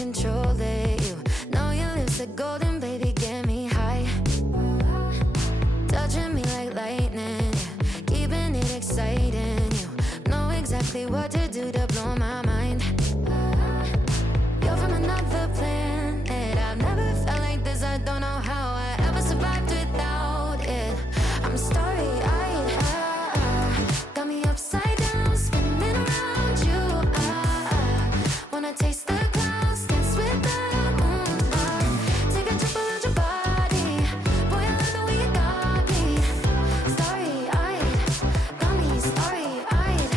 control it. You know your lips are golden, baby, get me high. Touching me like lightning, yeah, keeping it exciting. You know exactly what to do to blow my mind. You're from another planet. I've never felt like this. I don't know how I ever survived without it. I'm starry-eyed, got me upside down, spinning around you. Wanna taste the clouds, dance with the moon. Take a trip around your body, boy, I love the way you got me. Starry-eyed, got me starry-eyed.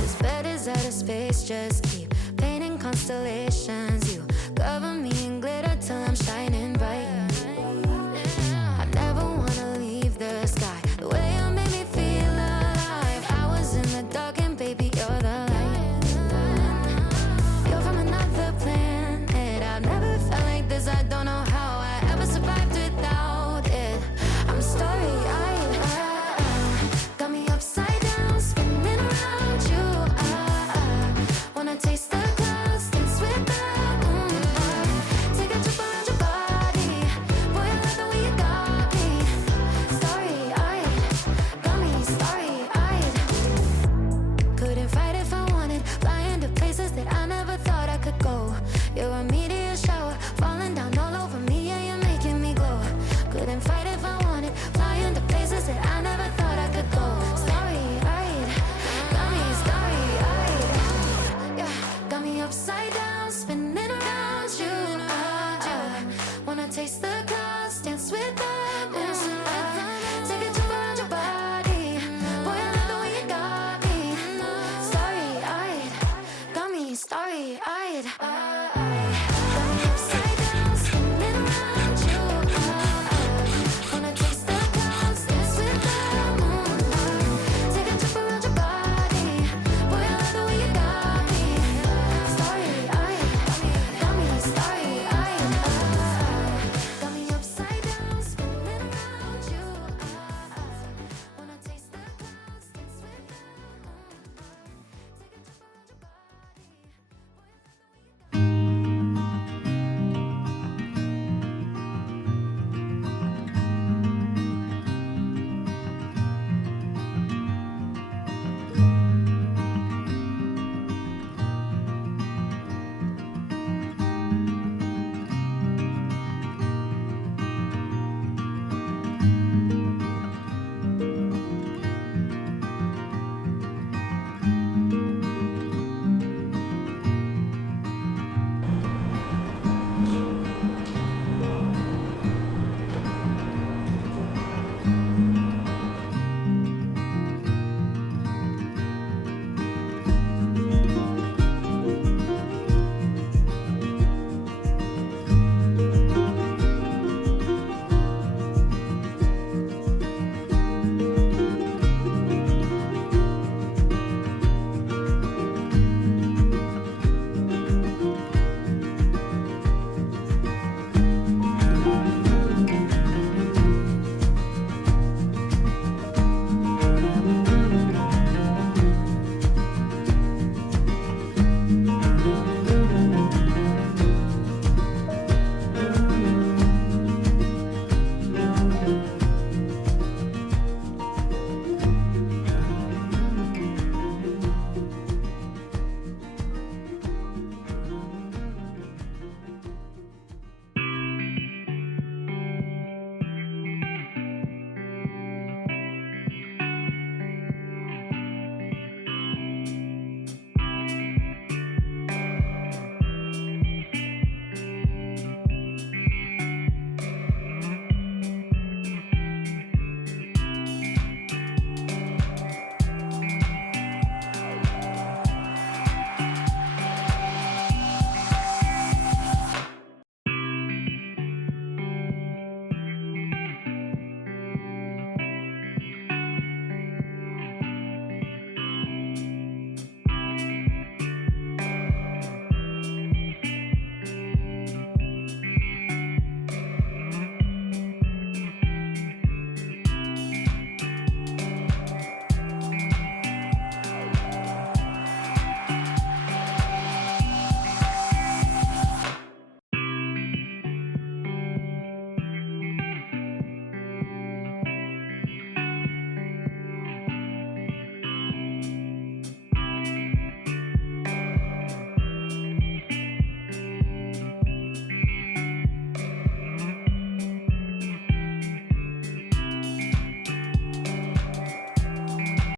This bed is out of space, just keep painting constellations. You cover me in glitter till I'm shining bright. I never wanna leave the sky. The way you made me feel alive. I was in the dark and baby, you're the light. You're from another planet. I've never felt like this. I don't know how I ever survived without it. I'm starry-eyed, got me upside down, spinning around you. Wanna taste the clouds, dance with the moon. Take a trip around your body, boy, I love the way you got me. Starry-eyed, got me starry-eyed. Couldn't fight if I wanted, flying to places that I never thought I could go. You're a meteor shower, falling down all over me, yeah, you're making me glow. Couldn't fight if I wanted, flying to places that I never thought I could go. Starry-eyed, got me starry-eyed, yeah, got me upside down, spinning around you. Wanna taste the clouds, dance with the moon. Take a trip around your body, boy, I love the way you got me. Starry-eyed, got me starry-eyed.